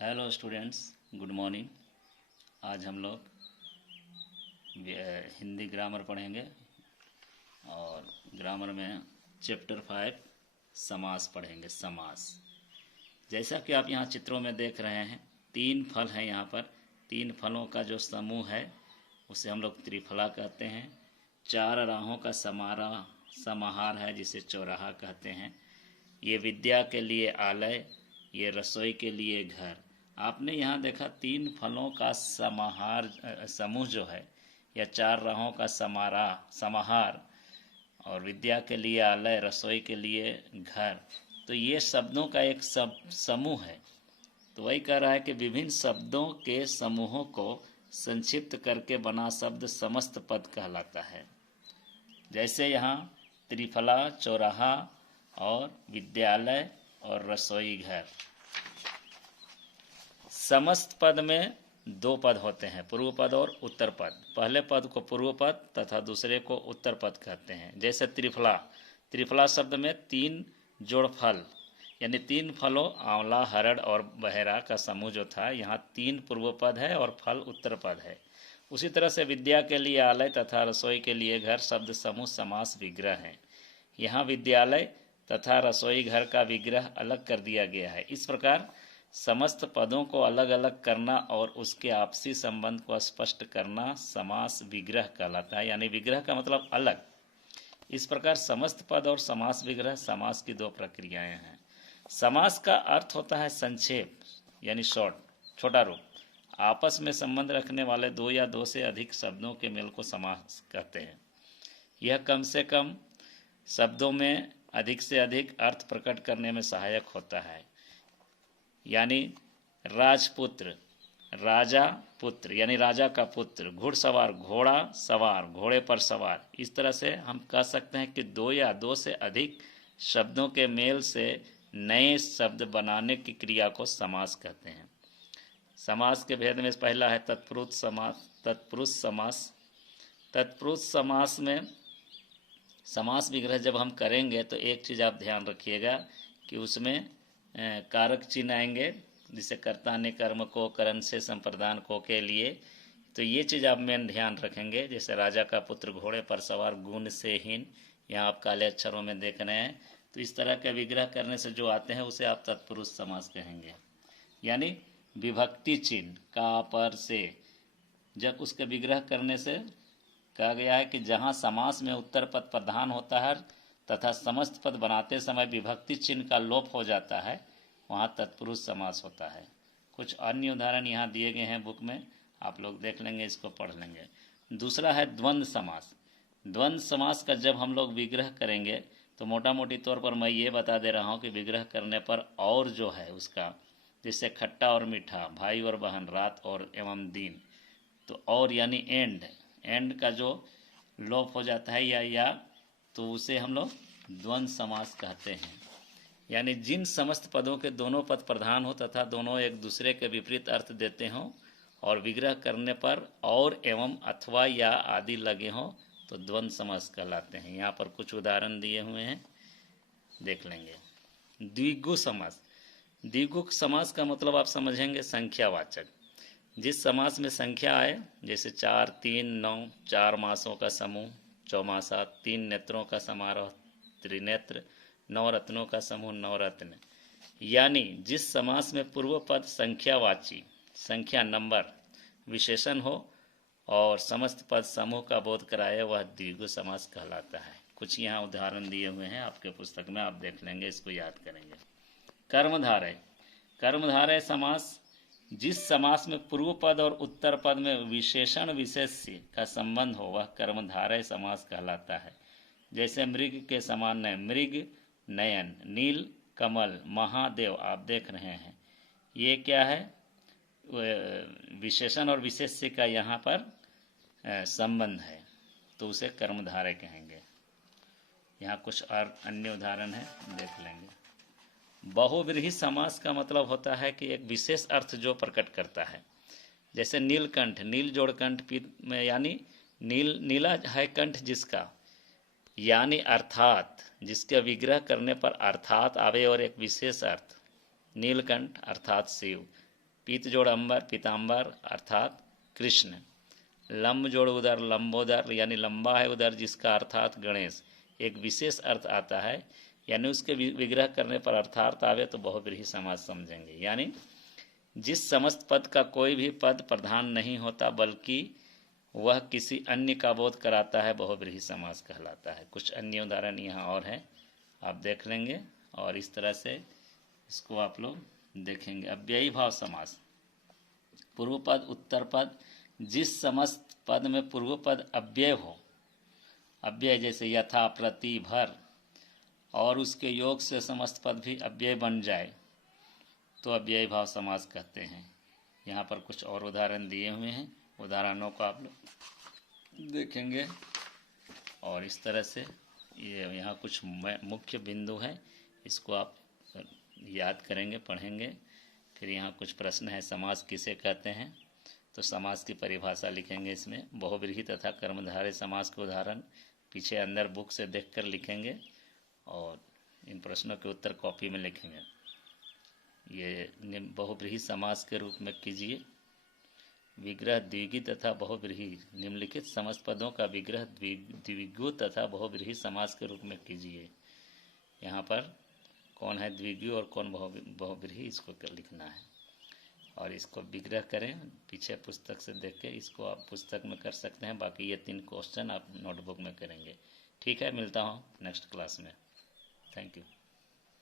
Hello students, good morning. आज हम लोग हिंदी ग्रामर पढ़ेंगे और ग्रामर में चैप्टर 5 समास पढ़ेंगे। समास, जैसा कि आप यहाँ चित्रों में देख रहे हैं, 3 फल हैं यहाँ पर। 3 फलों का जो समूह है उसे हम लोग त्रिफला कहते हैं। 4 राहों का समाहार है जिसे चौराहा कहते हैं। ये विद्या के लिए आलय, ये रसोई के लिए घर। आपने यहाँ देखा 3 फलों का समूह जो है, या 4 राहों का समाहार, और विद्या के लिए आलय, रसोई के लिए घर। तो ये शब्दों का एक समूह है। तो वही कह रहा है कि विभिन्न शब्दों के समूहों को संक्षिप्त करके बना शब्द समस्त पद कहलाता है। जैसे यहाँ त्रिफला, चौराहा और विद्यालय और रसोई घर। समस्त पद में 2 पद होते हैं, पूर्व पद और उत्तर पद। पहले पद को पूर्व पद तथा दूसरे को उत्तर पद कहते हैं। जैसे त्रिफला शब्द में 3 जोड़ फल, यानी 3 फलों आंवला, हरड़ और बहेरा का समूह जो था, यहाँ 3 पूर्व पद है और फल उत्तर पद है। उसी तरह से विद्या के लिए आलय तथा रसोई के लिए घर शब्द समूह समास विग्रह हैं। यहाँ विद्यालय तथा रसोई घर का विग्रह अलग कर दिया गया है। इस प्रकार समस्त पदों को अलग अलग करना और उसके आपसी संबंध को स्पष्ट करना समास विग्रह कहलाता है, यानी विग्रह का मतलब अलग। इस प्रकार समस्त पद और समास विग्रह समास की 2 प्रक्रियाएं हैं। समास का अर्थ होता है संक्षेप, यानी शॉर्ट, छोटा रूप। आपस में संबंध रखने वाले 2 या 2 से अधिक शब्दों के मेल को समास कहते हैं। यह कम से कम शब्दों में अधिक से अधिक अर्थ प्रकट करने में सहायक होता है। यानी राजपुत्र, राजा पुत्र, यानी राजा का पुत्र। घुड़सवार, घोड़ा सवार, घोड़े पर सवार। इस तरह से हम कह सकते हैं कि 2 या 2 से अधिक शब्दों के मेल से नए शब्द बनाने की क्रिया को समास कहते हैं। समास के भेद में पहला है तत्पुरुष समास। तत्पुरुष समास में समास विग्रह जब हम करेंगे तो एक चीज़ आप ध्यान रखिएगा कि उसमें कारक चिन्ह आएंगे, जिसे कर्ता ने कर्म को, करण से संप्रदान को के लिए। तो ये चीज़ आप मेन ध्यान रखेंगे। जैसे राजा का पुत्र, घोड़े पर सवार, गुण से हीन, यहाँ आप काले अक्षरों में देख रहे हैं। तो इस तरह के विग्रह करने से जो आते हैं उसे आप तत्पुरुष समास कहेंगे। यानी विभक्ति चिन्ह का, पर, से, जब उसके विग्रह करने से कहा गया है कि जहाँ समास में उत्तर पद प्रधान होता है तथा समस्त पद बनाते समय विभक्ति चिन्ह का लोप हो जाता है, वहाँ तत्पुरुष समास होता है। कुछ अन्य उदाहरण यहाँ दिए गए हैं बुक में, आप लोग देख लेंगे, इसको पढ़ लेंगे। दूसरा है द्वंद्व समास। द्वंद्व समास का जब हम लोग विग्रह करेंगे तो मोटा मोटी तौर पर मैं ये बता दे रहा हूँ कि विग्रह करने पर और जो है उसका, जैसे खट्टा और मीठा, भाई और बहन, रात और एवं दिन, तो और यानी एंड का जो लोप हो जाता है या तो उसे हम लोग द्वंद्व समास कहते हैं। यानी जिन समस्त पदों के दोनों पद प्रधान हो तथा दोनों एक दूसरे के विपरीत अर्थ देते हों और विग्रह करने पर और एवं अथवा या आदि लगे हों तो द्वंद्व समास कहलाते हैं। यहाँ पर कुछ उदाहरण दिए हुए हैं, देख लेंगे। द्विगु समास। द्विगु समास का मतलब आप समझेंगे संख्यावाचक। जिस समास में संख्या आए, जैसे 4, 3, 9, 4 मासों का समूह चौमासा, 3 नेत्रों का समारोह त्रिनेत्र, 9 रत्नों का समूह नवरत्न। यानी जिस समास में पूर्व पद संख्यावाची, संख्या, नंबर, विशेषण हो और समस्त पद समूह का बोध कराए, वह द्विगु समास कहलाता है। कुछ यहाँ उदाहरण दिए हुए हैं आपके पुस्तक में, आप देख लेंगे, इसको याद करेंगे। कर्मधारय समास। जिस समास में पूर्व पद और उत्तर पद में विशेषण विशेष्य का संबंध हो वह कर्मधारय समास कहलाता है। जैसे मृग के समान है, मृग, नयन, नील कमल, महादेव, आप देख रहे हैं। ये क्या है? विशेषण और विशेष्य का यहाँ पर संबंध है, तो उसे कर्मधारय कहेंगे। यहाँ कुछ और अन्य उदाहरण है, देख लेंगे। बहुव्रीहि समास का मतलब होता है कि एक विशेष अर्थ जो प्रकट करता है। जैसे नीलकंठ, नील जोड़ कंठ में, यानी नीला है कंठ जिसका, यानी अर्थात जिसके विग्रह करने पर अर्थात आवे और एक विशेष अर्थ, नीलकंठ अर्थात शिव। पीत जोड़ अंबर, पीताम्बर अर्थात कृष्ण। लंब जोड़ उदर, लंबोदर यानी लंबा है उदर जिसका अर्थात गणेश। एक विशेष अर्थ आता है, यानी उसके विग्रह करने पर अर्थार्थ आवे तो बहुव्रीहि समास समझेंगे। यानी जिस समस्त पद का कोई भी पद प्रधान नहीं होता बल्कि वह किसी अन्य का बोध कराता है, बहुव्रीहि समास कहलाता है। कुछ अन्य उदाहरण यहाँ और हैं, आप देख लेंगे और इस तरह से इसको आप लोग देखेंगे। अव्ययी भाव समास, पूर्व पद उत्तर पद, जिस समस्त पद में पूर्व पद अव्यय हो, अव्यय जैसे यथा, प्रति, भर, और उसके योग से समस्त पद भी अव्यय बन जाए तो अव्ययी भाव समास कहते हैं। यहाँ पर कुछ और उदाहरण दिए हुए हैं, उदाहरणों को आप लोग देखेंगे और इस तरह से ये यहाँ कुछ मुख्य बिंदु हैं, इसको आप याद करेंगे, पढ़ेंगे। फिर यहाँ कुछ प्रश्न है, समास किसे कहते हैं, तो समास की परिभाषा लिखेंगे। इसमें बहुव्रीहि तथा कर्मधारय समास के उदाहरण पीछे अंदर बुक से देखकर लिखेंगे और इन प्रश्नों के उत्तर कॉपी में लिखेंगे। ये बहुव्रीहि समास के रूप में कीजिए। विग्रह द्विगु तथा बहुव्रीहि, निम्नलिखित समस्त पदों का विग्रह द्विगु तथा बहुव्रीहि समास के रूप में कीजिए। यहाँ पर कौन है द्विगु और कौन बहुव्रीहि, इसको लिखना है और इसको विग्रह करें। पीछे पुस्तक से देख के इसको आप पुस्तक में कर सकते हैं, बाकी ये 3 क्वेश्चन आप नोटबुक में करेंगे। ठीक है, मिलता हूँ नेक्स्ट क्लास में। Thank you.